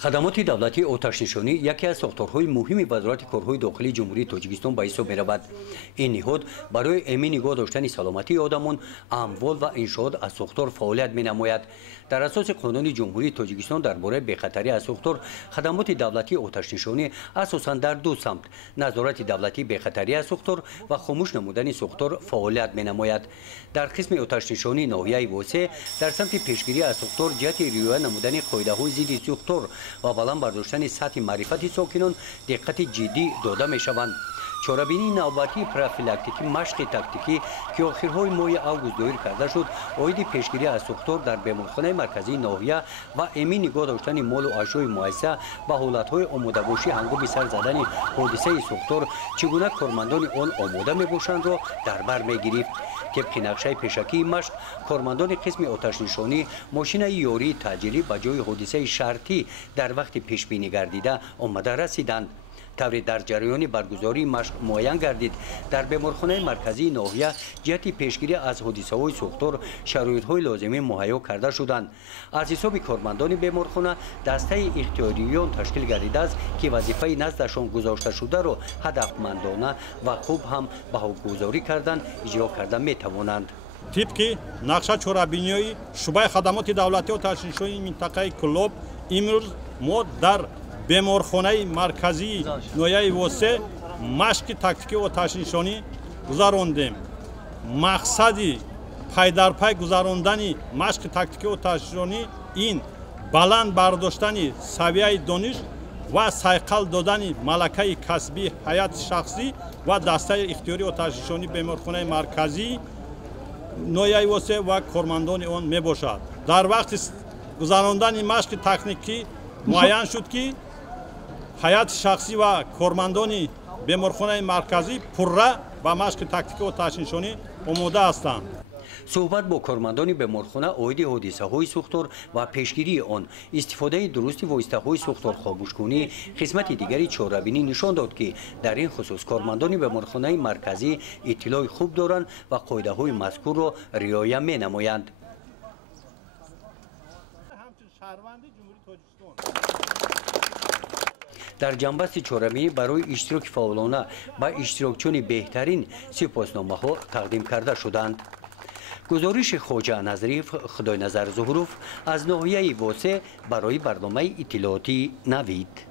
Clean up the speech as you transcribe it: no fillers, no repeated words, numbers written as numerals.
خدمات دولتی آتش‌نشانی یکی از ساختارهای مهم وزارت کارهای داخلی جمهوری تاجیکستان به حساب می‌رود. این نهاد برای امین نگاه داشتن سلامتی آدمان، اموال و انشاءات از ساختار فعالیت می‌نماید. در اساس قانون جمهوری تاجیکستان درباره بی‌خطری از ساختار، خدمات دولتی آتش‌نشانی اساساً در دو سمت، نظارت دولتی بی‌خطری از ساختار و خاموش نمودن ساختار فعالیت می‌نماید. در قسم آتش‌نشانی ناحیه واسع در سمت پیشگیری از ساختار جهت رعایت نمودن قاعده‌های ضد ساختار و بلند برداشتن سطح معرفت ساکنان دقت جدی داده می شوند. چاره‌بینی نوبتی پروفیلاکتیکی مشق تاکتیکی که آخرهای ماه اوگوست دایر کرده شد، عاید پیشگیری از ساختار در بیمارخانه مرکزی ناحیه و امین نگاه داشتن مال و اشیاء مؤثر به حالت‌های آماده باشی هنگام سر زدن حادثه ساختار چگونه کارمندان آن آماده میباشند را در بر میگرفت. طبق نقشه پیشکی مشق، کارمندان قسم آتش‌نشانی ماشین یاری تاجیلی به جای حادثه شرطی در وقت پیش بینی گردیده آمده رسیدند. طوری در جریان برگزاری مشق معین گردید در بیمارخانه مرکزی ناحیه جهت پیشگیری از حادثه‌های ساختار شرایط‌های لازمه مهیا کرده شدند. از حساب کارمندان بیمارخانه دسته اختیاریون تشکیل گردیده است که وظیفه نزدشان گذاشته شده را هدفمندانه و خوب هم بهاگذاری کردن اجرا کرده می‌توانند. طبق نقشه چاره‌بینی شعبه خدمات دولتی آتش‌نشانی منطقه کلوب امروز ما در بیمارخانه مرکزی ناحیه واسع مشق تاکتیکی آتش‌نشانی گذراندیم. مقصدی پای در پای گذراندن مشق تاکتیکی آتش‌نشانی این بلند برداشتن سویه دانش و سایقل دادن ملکه کسبی حیات شخصی و دسته اختیاری آتش‌نشانی بیمارخانه مرکزی ناحیه واسع و کارمندان آن می باشد. در وقت گذراندن مشق تکنیکی معین شد که حیات شخصی و کارمندان بیمارخانه مرکزی پرره و مشق تاکتیکی آتش‌نشانی آماده هستند. صحبت با کارمندان بیمارخانه عاید حادثه‌های ساختار و پیشگیری آن، استفاده درست واسطه‌های ساختار خاموش‌کنی قسمت دیگری چاره‌بینی نشان داد که در این خصوص کارمندان بیمارخانه مرکزی اطلاع خوب دارند و قاعده‌های مذکور را رعایت می‌نمایند. در جنبست چاره‌بینی برای اشتراک فعالانه به اشتراکچیان بهترین سپاسنامه‌ها تقدیم کرده شدند. گزارش خواجه نظریف خدای نظر ظهروف از ناحیه واسع برای برنامه اطلاعاتی نوید.